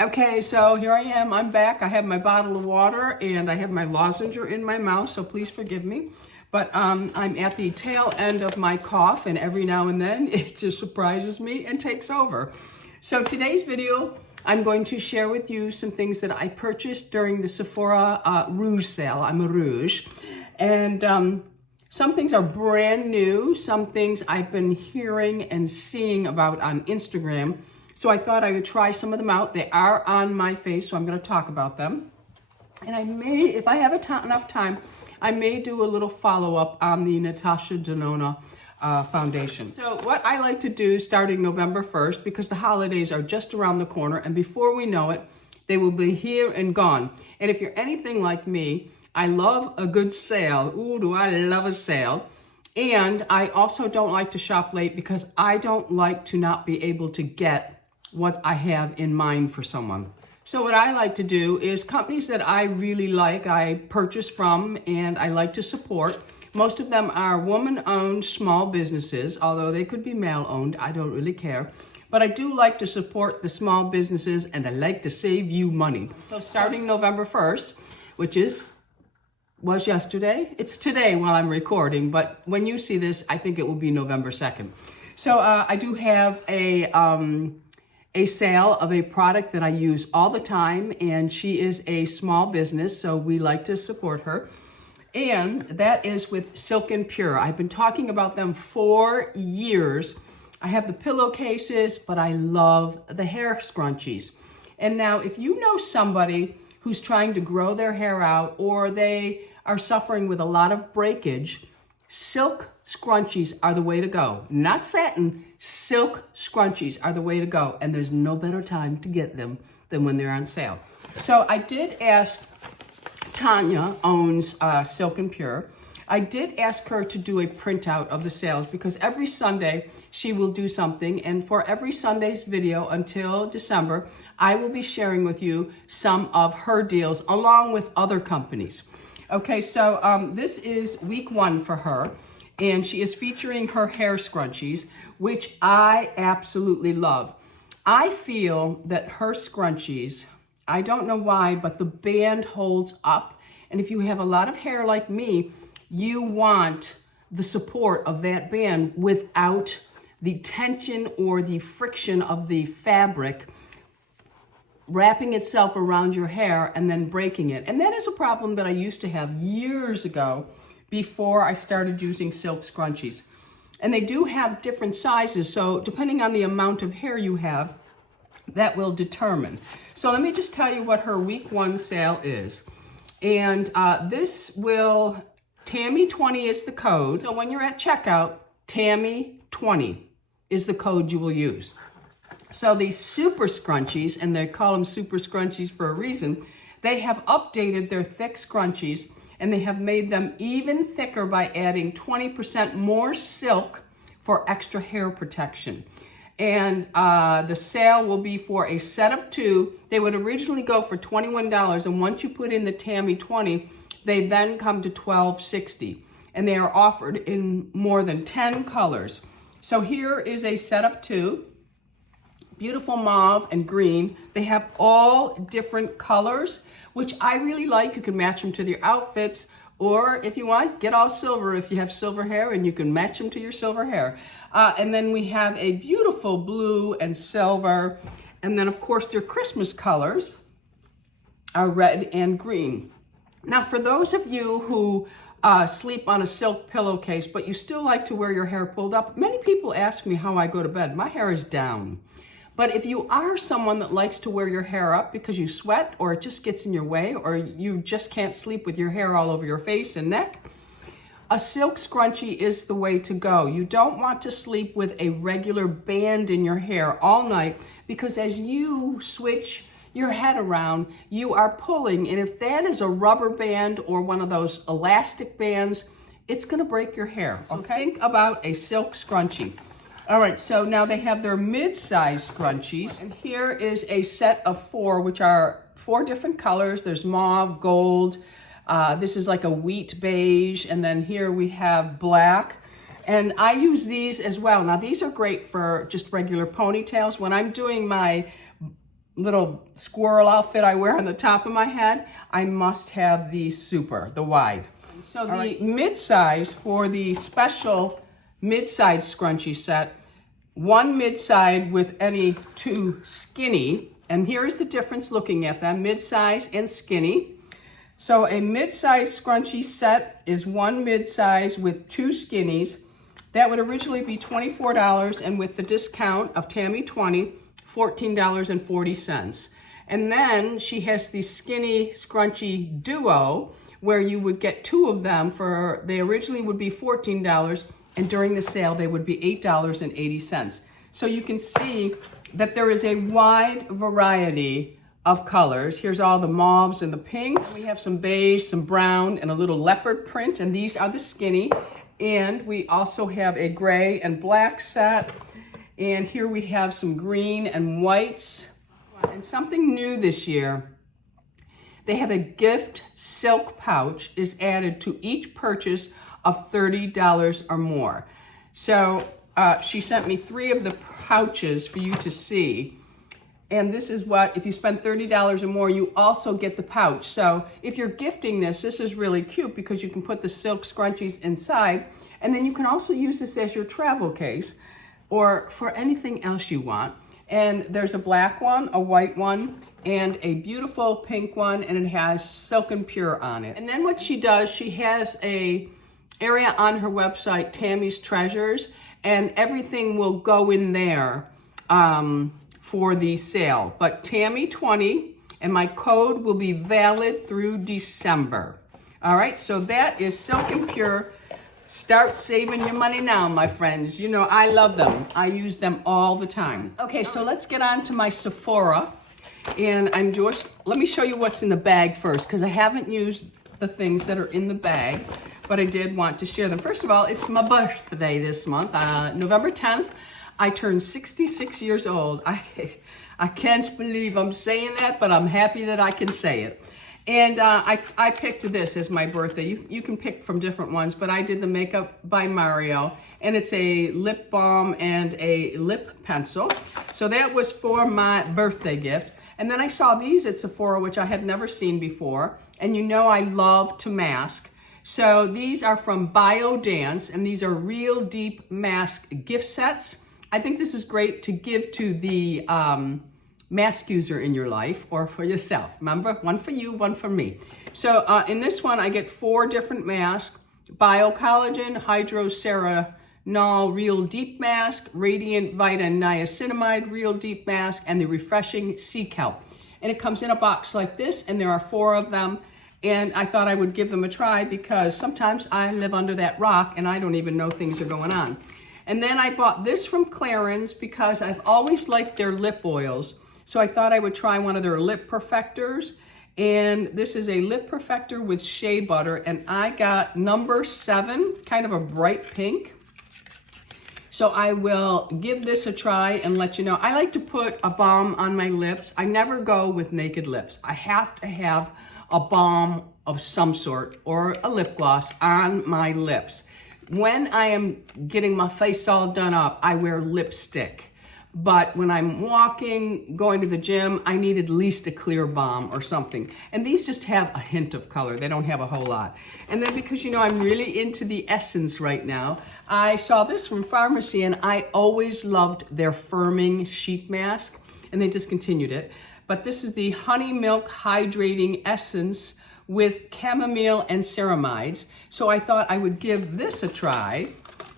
Okay, so here I am. I'm back. I have my bottle of water and I have my lozenger in my mouth, so please forgive me. But I'm at the tail end of my cough, and every now and then it just surprises me and takes over. So today's video, I'm going to share with you some things that I purchased during the Sephora Rouge sale. I'm a Rouge. And some things are brand new. Some things I've been hearing and seeing about on Instagram. So I thought I would try some of them out. They are on my face, so I'm going to talk about them. And I may, if I have enough time, I may do a little follow-up on the Natasha Denona foundation. So what I like to do starting November 1st, because the holidays are just around the corner, and before we know it, they will be here and gone. And if you're anything like me, I love a good sale. Ooh, do I love a sale. And I also don't like to shop late because I don't like to not be able to get what I have in mind for someone. So what I like to do is companies that I really like, I purchase from and I like to support. Most of them are woman-owned small businesses, although they could be male-owned, I don't really care. But I do like to support the small businesses and I like to save you money. So starting November 1st, which was yesterday, it's today while I'm recording, but when you see this, I think it will be November 2nd. So I do have a sale of a product that I use all the time, and she is a small business, so we like to support her. And that is with Silk and Pure. I've been talking about them for years. I have the pillowcases, but I love the hair scrunchies. And now if you know somebody who's trying to grow their hair out or they are suffering with a lot of breakage, silk scrunchies are the way to go. Not satin, silk scrunchies are the way to go. And there's no better time to get them than when they're on sale. So I did ask, Tanya owns Silk and Pure. I did ask her to do a printout of the sales because every Sunday she will do something. And for every Sunday's video until December, I will be sharing with you some of her deals along with other companies. Okay, so this is week 1 for her, and she is featuring her hair scrunchies, which I absolutely love. I feel that her scrunchies, I don't know why, but the band holds up, and if you have a lot of hair like me, you want the support of that band without the tension or the friction of the fabric wrapping itself around your hair and then breaking it. And that is a problem that I used to have years ago before I started using silk scrunchies. And they do have different sizes, so depending on the amount of hair you have, that will determine. So let me just tell you what her week 1 sale is. And this will, Tammy 20 is the code. So when you're at checkout, Tammy 20 is the code you will use. So these super scrunchies, and they call them super scrunchies for a reason, they have updated their thick scrunchies and they have made them even thicker by adding 20% more silk for extra hair protection. And the sale will be for a set of 2. They would originally go for $21, and once you put in the Tammy 20, they then come to $12.60. And they are offered in more than 10 colors. So here is a set of 2. Beautiful mauve and green. They have all different colors, which I really like. You can match them to your outfits, or if you want, get all silver if you have silver hair, and you can match them to your silver hair. And then we have a beautiful blue and silver. And then of course their Christmas colors are red and green. Now for those of you who sleep on a silk pillowcase, but you still like to wear your hair pulled up, many people ask me how I go to bed. My hair is down. But if you are someone that likes to wear your hair up because you sweat or it just gets in your way or you just can't sleep with your hair all over your face and neck, a silk scrunchie is the way to go. You don't want to sleep with a regular band in your hair all night because as you switch your head around, you are pulling. And if that is a rubber band or one of those elastic bands, it's gonna break your hair, okay? So think about a silk scrunchie. All right, so now they have their mid-size scrunchies, and here is a set of 4, which are 4 different colors. There's mauve, gold, this is like a wheat beige, and then here we have black. And I use these as well. Now these are great for just regular ponytails. When I'm doing my little squirrel outfit I wear on the top of my head, I must have the super, the wide. So the mid-size for the special mid-size scrunchie set, one mid-size with any two skinny, and here is the difference looking at them, mid-size and skinny. So a mid-size scrunchie set is one mid-size with two skinnies. That would originally be $24, and with the discount of Tammy 20, $14.40. And then she has the skinny scrunchie duo, where you would get two of them for, they originally would be $14, and during the sale they would be $8.80. So you can see that there is a wide variety of colors. Here's all the mauves and the pinks. We have some beige, some brown, and a little leopard print, and these are the skinny. And we also have a gray and black set. And here we have some green and whites. And something new this year, they have a gift silk pouch is added to each purchase of $30 or more. So she sent me 3 of the pouches for you to see. And this is what, if you spend $30 or more, you also get the pouch. So if you're gifting this, this is really cute because you can put the silk scrunchies inside, and then you can also use this as your travel case or for anything else you want. And there's a black one, a white one, and a beautiful pink one, and it has Silken Pure on it. And then what she does, she has a area on her website, Tammy's Treasures, and everything will go in there for the sale. But Tammy 20, and my code will be valid through December. All right, so that is Silken Pure. Start saving your money now, my friends. You know, I love them. I use them all the time. Okay, so let's get on to my Sephora. And I'm just, let me show you what's in the bag first, because I haven't used the things that are in the bag, but I did want to share them. First of all, it's my birthday this month, November 10th. I turned 66 years old. I can't believe I'm saying that, but I'm happy that I can say it. And I picked this as my birthday. You can pick from different ones, but I did the Makeup by Mario, and it's a lip balm and a lip pencil. So that was for my birthday gift. And then I saw these at Sephora, which I had never seen before. And you know I love to mask. So these are from BioDance, and these are Real Deep Mask gift sets. I think this is great to give to the mask user in your life or for yourself. Remember, one for you, one for me. So in this one, I get 4 different masks: Biocollagen, Hydroceranol Real Deep Mask, Radiant Vita Niacinamide Real Deep Mask, and the Refreshing Sea Kelp. And it comes in a box like this, and there are 4 of them. And I thought I would give them a try because sometimes I live under that rock and I don't even know things are going on. And then I bought this from Clarins because I've always liked their lip oils. So I thought I would try one of their lip perfectors. And this is a lip perfector with shea butter. And I got number 7, kind of a bright pink. So I will give this a try and let you know. I like to put a balm on my lips. I never go with naked lips. I have to have a balm of some sort or a lip gloss on my lips. When I am getting my face all done up, I wear lipstick. But when I'm walking, going to the gym, I need at least a clear balm or something. And these just have a hint of color. They don't have a whole lot. And then because, you know, I'm really into the Essence right now, I saw this from Pharmacy, and I always loved their firming sheet mask, and they discontinued it. But this is the Honey Milk Hydrating Essence with chamomile and ceramides. So I thought I would give this a try.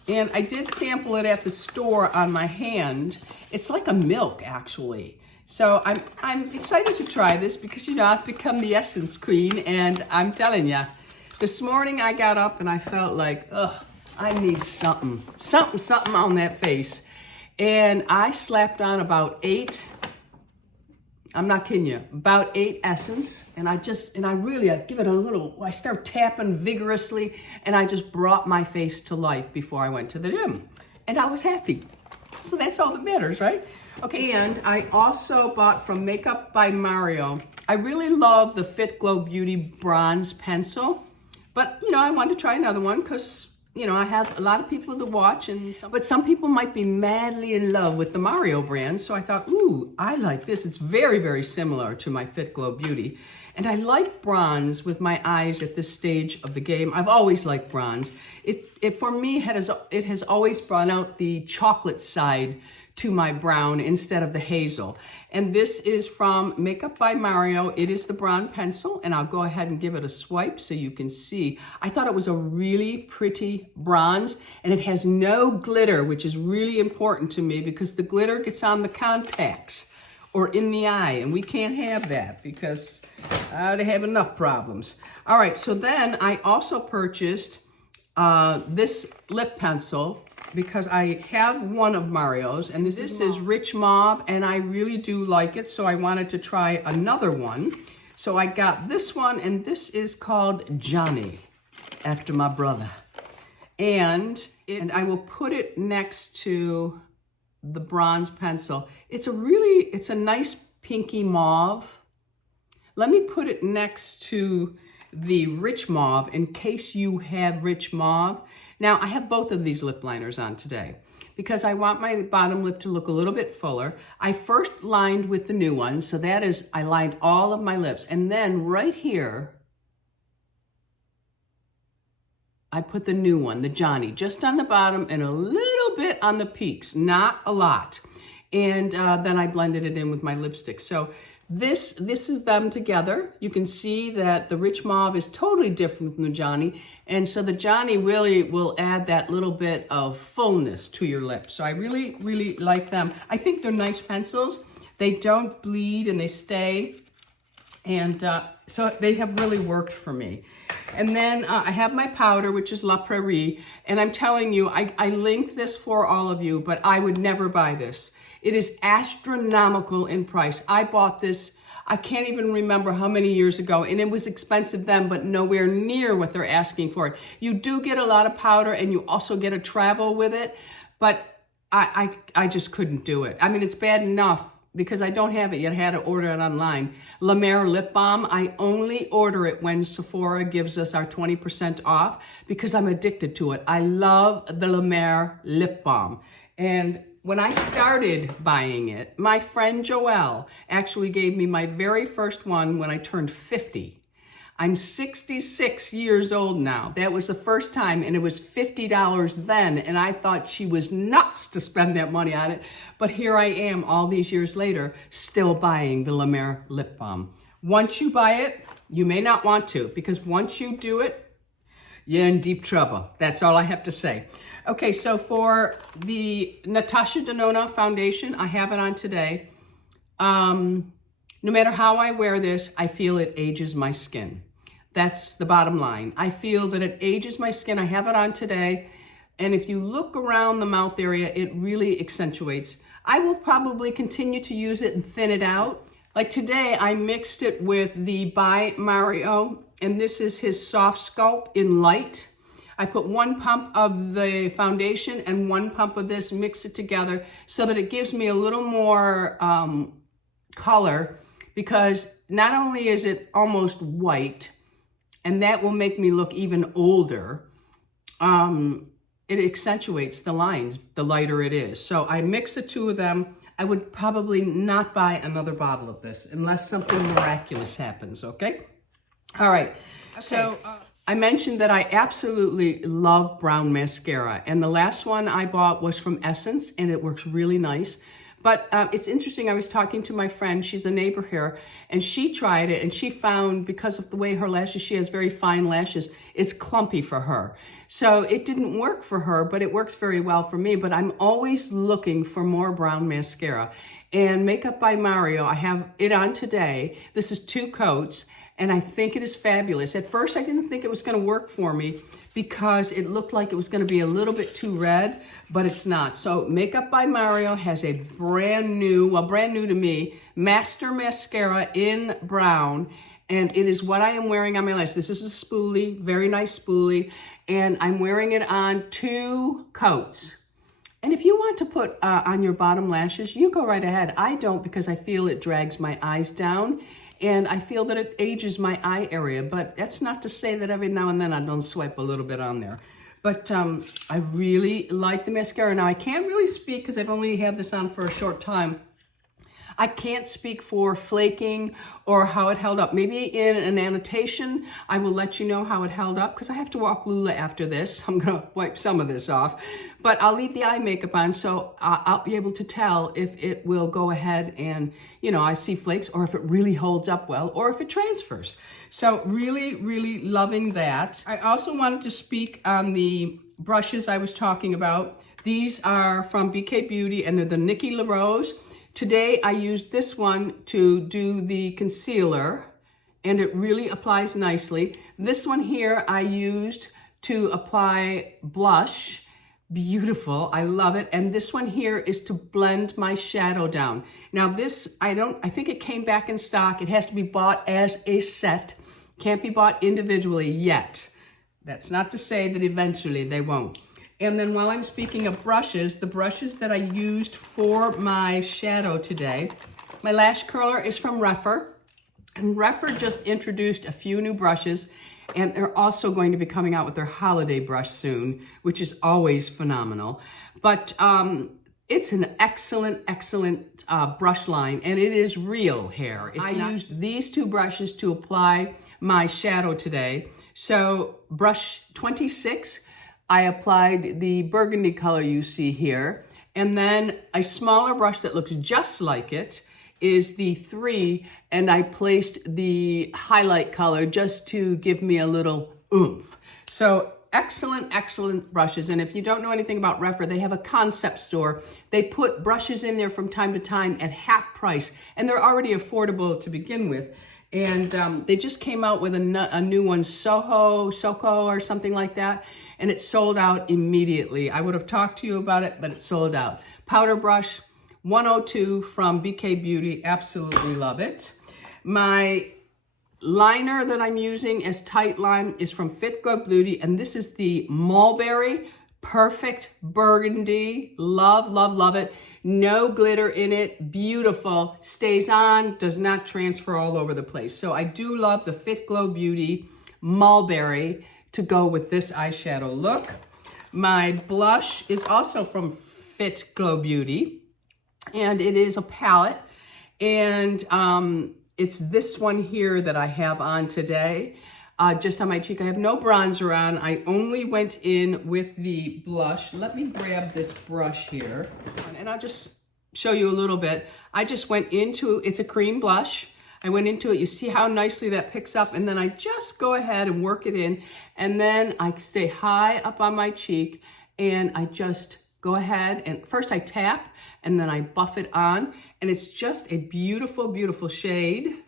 And I did sample it at the store on my hand. It's like a milk, actually. So I'm excited to try this because, you know, I've become the Essence queen, and I'm telling you, this morning I got up and I felt like, ugh, I need something on that face. And I slapped on about 8, I'm not kidding you, about 8 Essence, and I give it a little, I start tapping vigorously, and I just brought my face to life before I went to the gym, and I was happy. So that's all that matters, right? Okay, and I also bought from Makeup by Mario. I really love the Fit Glow Beauty Bronze Pencil, but, you know, I wanted to try another one because, you know, I have a lot of people that watch, but some people might be madly in love with the Mario brand. So I thought, ooh, I like this. It's very, very similar to my Fit Glow Beauty. And I like bronze with my eyes at this stage of the game. I've always liked bronze. It for me, it has always brought out the chocolate side to my brown instead of the hazel. And this is from Makeup by Mario. It is the bronze pencil, and I'll go ahead and give it a swipe so you can see. I thought it was a really pretty bronze, and it has no glitter, which is really important to me because the glitter gets on the contacts or in the eye, and we can't have that because they have enough problems. All right, so then I also purchased this lip pencil because I have one of Mario's, and this is Rich Mauve, and I really do like it, so I wanted to try another one. So I got this one, and this is called Johnny, after my brother. And I will put it next to the bronze pencil. It's a nice pinky mauve. Let me put it next to the Rich Mauve in case you have Rich Mauve. Now, I have both of these lip liners on today because I want my bottom lip to look a little bit fuller. I first lined with the new one, so that is, I lined all of my lips. And then right here, I put the new one, the Johnny, just on the bottom and a little bit on the peaks, not a lot. And then I blended it in with my lipstick. So this is them together. You can see that the Rich Mauve is totally different from the Johnny. And so the Johnny really will add that little bit of fullness to your lips. So I really, really like them. I think they're nice pencils. They don't bleed and they stay. And so they have really worked for me. And then I have my powder, which is La Prairie. And I'm telling you, I linked this for all of you, but I would never buy this. It is astronomical in price. I bought this, I can't even remember how many years ago, and it was expensive then, but nowhere near what they're asking for it. You do get a lot of powder, and you also get a travel with it, but I just couldn't do it. I mean, it's bad enough because I don't have it yet. I had to order it online. La Mer Lip Balm, I only order it when Sephora gives us our 20% off because I'm addicted to it. I love the La Mer Lip Balm. And when I started buying it, my friend Joelle actually gave me my very first one when I turned 50. I'm 66 years old now. That was the first time, and it was $50 then, and I thought she was nuts to spend that money on it. But here I am all these years later, still buying the La Mer Lip Balm. Once you buy it, you may not want to, because once you do it, you're in deep trouble. That's all I have to say. Okay, so for the Natasha Denona foundation, I have it on today. No matter how I wear this, I feel it ages my skin. That's the bottom line. I feel that it ages my skin. I have it on today. And if you look around the mouth area, it really accentuates. I will probably continue to use it and thin it out. Like today, I mixed it with the By Mario, and this is his Soft Sculpt in Light. I put 1 pump of the foundation and 1 pump of this, mix it together so that it gives me a little more color, because not only is it almost white, and that will make me look even older, it accentuates the lines the lighter it is. So I mix the two of them. I would probably not buy another bottle of this unless something miraculous happens, okay? All right, okay. So I mentioned that I absolutely love brown mascara, and the last one I bought was from Essence, and it works really nice. But it's interesting, I was talking to my friend, she's a neighbor here, and she tried it, and she found, because of the way her lashes, she has very fine lashes, it's clumpy for her. So it didn't work for her, but it works very well for me. But I'm always looking for more brown mascara. And Makeup by Mario, I have it on today. This is 2 coats, and I think it is fabulous. At first, I didn't think it was gonna work for me because it looked like it was gonna be a little bit too red, but it's not. So Makeup by Mario has a brand new, well, brand new to me, Master Mascara in brown, and it is what I am wearing on my lash. This is a spoolie, very nice spoolie, and I'm wearing it on 2 coats. And if you want to put on your bottom lashes, you go right ahead. I don't, because I feel it drags my eyes down, and I feel that it ages my eye area, but that's not to say that every now and then I don't swipe a little bit on there. But I really like the mascara. Now, I can't really speak because I've only had this on for a short time. I can't speak for flaking or how it held up. Maybe in an annotation, I will let you know how it held up because I have to walk Lula after this. I'm gonna wipe some of this off, but I'll leave the eye makeup on so I'll be able to tell if it will go ahead and, you know, I see flakes or if it really holds up well or if it transfers. So really, really loving that. I also wanted to speak on the brushes I was talking about. These are from BK Beauty and they're the Nikki LaRose. Today, I used this one to do the concealer, and it really applies nicely. This one here, I used to apply blush. Beautiful, I love it. And this one here is to blend my shadow down. Now this, I think it came back in stock. It has to be bought as a set. Can't be bought individually yet. That's not to say that eventually they won't. And then while I'm speaking of brushes, the brushes that I used for my shadow today, my lash curler is from Rephr. And Rephr just introduced a few new brushes, and they're also going to be coming out with their holiday brush soon, which is always phenomenal. But it's an excellent, excellent brush line, and it is real hair. I used these two brushes to apply my shadow today. So brush 26, I applied the burgundy color you see here, and then a smaller brush that looks just like it is the 3, and I placed the highlight color just to give me a little oomph. So excellent, excellent brushes. And if you don't know anything about Rephr, they have a concept store. They put brushes in there from time to time at half price, and they're already affordable to begin with. And they just came out with a new one, Soho or something like that, and it sold out immediately. I would have talked to you about it, but it sold out. Powder brush, 102 from BK Beauty, absolutely love it. My liner that I'm using as tight line is from Fit Glow Beauty, and this is the Mulberry Perfect Burgundy. Love, love, love it. No glitter in it, beautiful, stays on, does not transfer all over the place. So I do love the Fit Glow Beauty Mulberry to go with this eyeshadow look. My blush is also from Fit Glow Beauty, and it is a palette, and it's this one here that I have on today. Just on my cheek. I have no bronzer on. I only went in with the blush. Let me grab this brush here, and I'll just show you a little bit. I just went into, it's a cream blush. I went into it. You see how nicely that picks up, and then I just go ahead and work it in, and then I stay high up on my cheek, and I just go ahead, and first I tap, and then I buff it on, and it's just a beautiful, beautiful shade.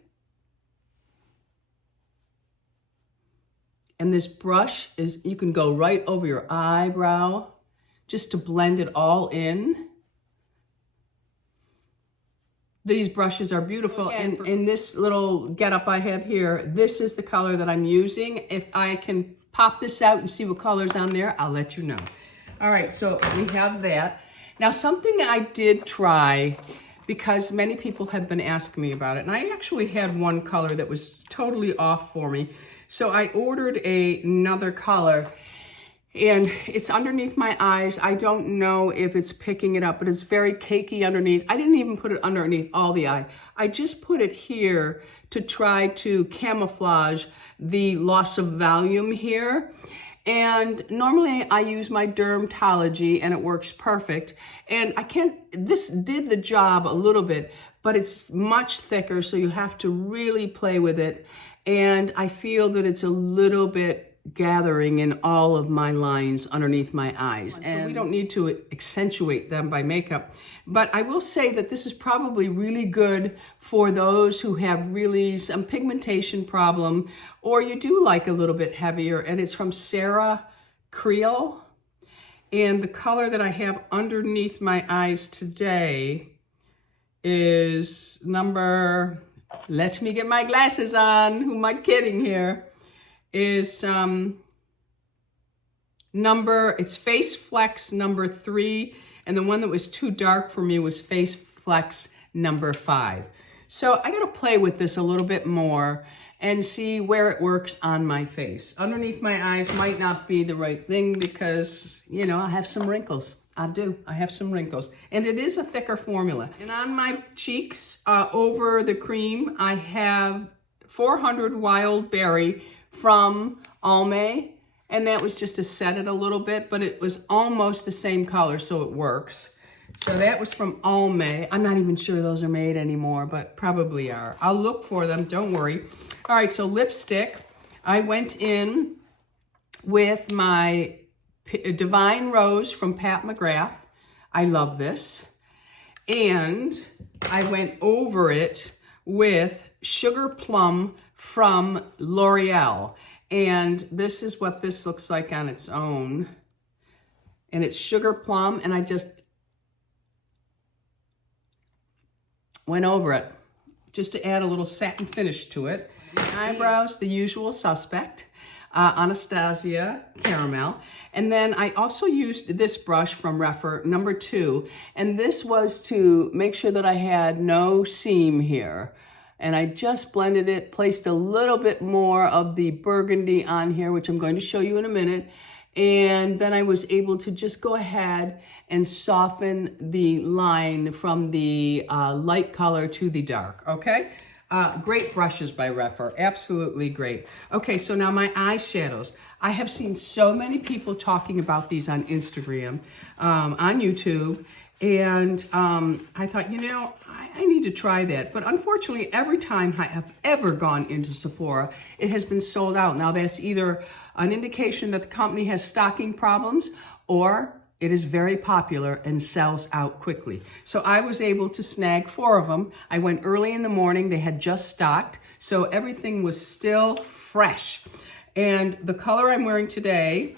And this brush is, you can go right over your eyebrow just to blend it all in. These brushes are beautiful. And in this little getup I have here, this is the color that I'm using. If I can pop this out and see what color's on there, I'll let you know. All right, so we have that. Now, something I did try, because many people have been asking me about it, and I actually had one color that was totally off for me. So I ordered another color, and it's underneath my eyes. I don't know if it's picking it up, but it's very cakey underneath. I didn't even put it underneath all the eye. I just put it here to try to camouflage the loss of volume here. And normally I use my Dermatology and it works perfect. And this did the job a little bit, but it's much thicker, so you have to really play with it. And I feel that it's a little bit gathering in all of my lines underneath my eyes. And we don't need to accentuate them by makeup. But I will say that this is probably really good for those who have really some pigmentation problem, or you do like a little bit heavier. And it's from Sarah Creole. And the color that I have underneath my eyes today is number... Let me get my glasses on. Who am I kidding here? Is it's Face Flex number 3, and the one that was too dark for me was Face Flex number 5. So I gotta play with this a little bit more and see where it works on my face. Underneath my eyes might not be the right thing because, you know, I have some wrinkles. I do, I have some wrinkles. And it is a thicker formula. And on my cheeks, over the cream, I have 400 Wild Berry from ALMAY. And that was just to set it a little bit, but it was almost the same color, so it works. So that was from ALMAY. I'm not even sure those are made anymore, but probably are. I'll look for them, don't worry. All right, so lipstick. I went in with my Divine Rose from Pat McGrath. I love this. And I went over it with Sugar Plum from L'Oreal. And this is what this looks like on its own. And it's Sugar Plum, and I just went over it just to add a little satin finish to it. Eyebrows, the usual suspect, Anastasia Caramel. And then I also used this brush from Refer, number 2. And this was to make sure that I had no seam here. And I just blended it, placed a little bit more of the burgundy on here, which I'm going to show you in a minute. And then I was able to just go ahead and soften the line from the light color to the dark, okay? Great brushes by Refer, absolutely great. Okay, so now my eyeshadows. I have seen so many people talking about these on Instagram, on YouTube, and I thought, you know, I need to try that. But unfortunately, every time I have ever gone into Sephora, it has been sold out. Now that's either an indication that the company has stocking problems or it is very popular and sells out quickly. So I was able to snag 4 of them. I went early in the morning. They had just stocked. So everything was still fresh. And the color I'm wearing today,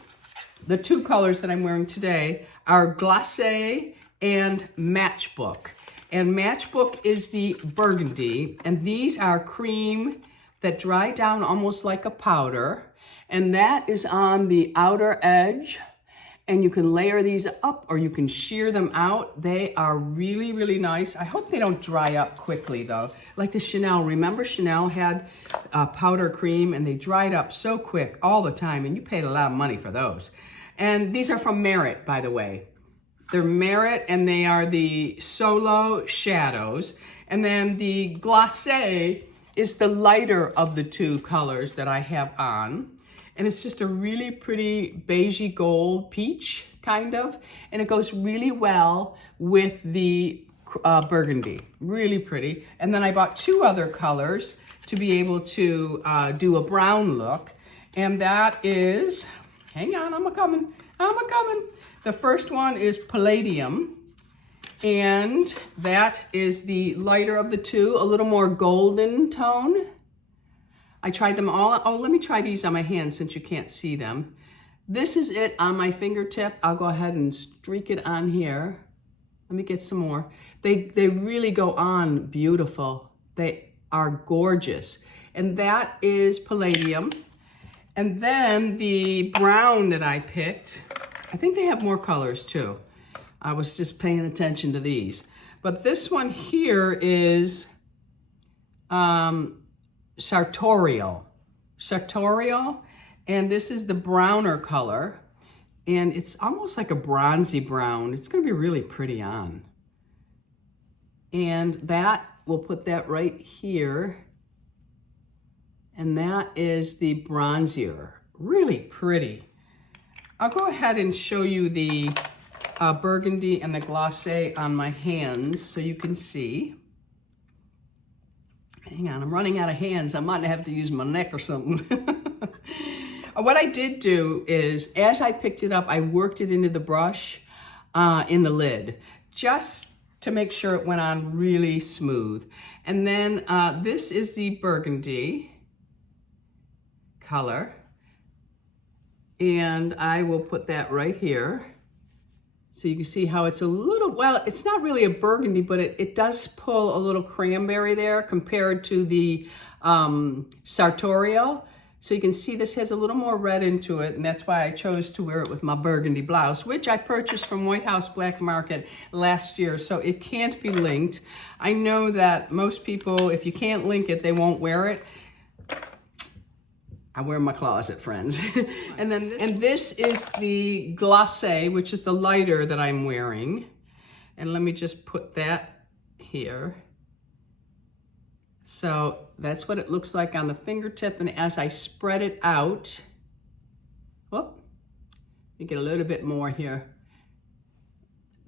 the 2 colors that I'm wearing today are Glacé and Matchbook. And Matchbook is the burgundy, and these are cream that dry down almost like a powder, and that is on the outer edge, and you can layer these up or you can shear them out. They are really, really nice. I hope they don't dry up quickly though. Like the Chanel, remember Chanel had powder cream and they dried up so quick all the time, and you paid a lot of money for those. And these are from Merit, by the way. They're Merit, and they are the Solo Shadows. And then the Glacé is the lighter of the 2 colors that I have on. And it's just a really pretty beigey gold peach, kind of. And it goes really well with the burgundy. Really pretty. And then I bought 2 other colors to be able to do a brown look. And that is, hang on, I'm a-coming. The first one is Palladium, and that is the lighter of the 2, a little more golden tone. I tried them all. Oh, let me try these on my hands since you can't see them. This is it on my fingertip. I'll go ahead and streak it on here. Let me get some more. They really go on beautiful. They are gorgeous. And that is Palladium. And then the brown that I picked, I think they have more colors too. I was just paying attention to these. But this one here is Sartorial, and this is the browner color. And it's almost like a bronzy brown. It's gonna be really pretty on. And that, we'll put that right here. And that is the bronzier, really pretty. I'll go ahead and show you the burgundy and the glacé on my hands so you can see. Hang on, I'm running out of hands. I might have to use my neck or something. What I did do is, as I picked it up, I worked it into the brush in the lid, just to make sure it went on really smooth. And then this is the burgundy color. And I will put that right here. So you can see how it's a little, well, it's not really a burgundy, but it does pull a little cranberry there compared to the sartorial. So you can see this has a little more red into it, and that's why I chose to wear it with my burgundy blouse, which I purchased from White House Black Market last year, so it can't be linked. I know that most people, if you can't link it, they won't wear it. I wear my closet, friends. And this is the Glacé, which is the lighter that I'm wearing. And let me just put that here. So that's what it looks like on the fingertip, and as I spread it out, whoop, let me get a little bit more here.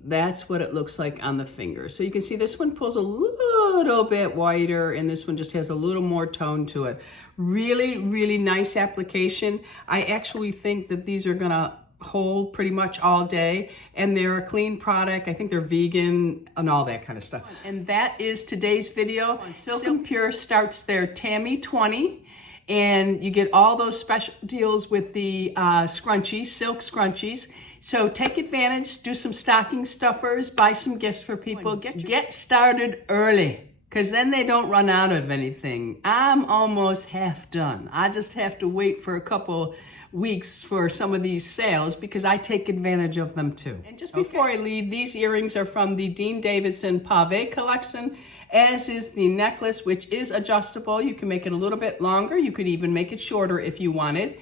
That's what it looks like on the finger. So you can see this one pulls a little bit wider, and this one just has a little more tone to it. Really, really nice application. I actually think that these are gonna hold pretty much all day, and they're a clean product. I think they're vegan and all that kind of stuff. And that is today's video. Silk and Pure starts their Tammy 20, and you get all those special deals with the scrunchies, silk scrunchies. So take advantage, do some stocking stuffers, buy some gifts for people. Get started early, because then they don't run out of anything. I'm almost half done. I just have to wait for a couple weeks for some of these sales because I take advantage of them too. And just before I leave, these earrings are from the Davidson Pave collection, as is the necklace, which is adjustable. You can make it a little bit longer. You could even make it shorter if you wanted.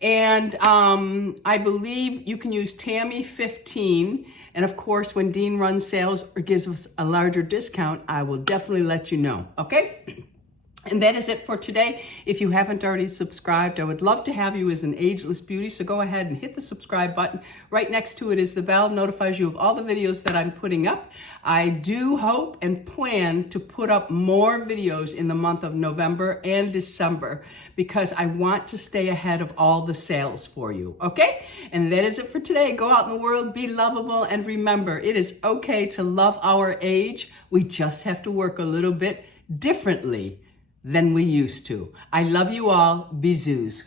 And I believe you can use Tammy 15. And of course, when Dean runs sales or gives us a larger discount, I will definitely let you know, okay? And that is it for today. If you haven't already subscribed, I would love to have you as an ageless beauty. So go ahead and hit the subscribe button. Right next to it is the bell, notifies you of all the videos that I'm putting up. I do hope and plan to put up more videos in the month of November and December because I want to stay ahead of all the sales for you, okay? And that is it for today. Go out in the world, be lovable, and remember, it is okay to love our age. We just have to work a little bit differently than we used to. I love you all. Bisous.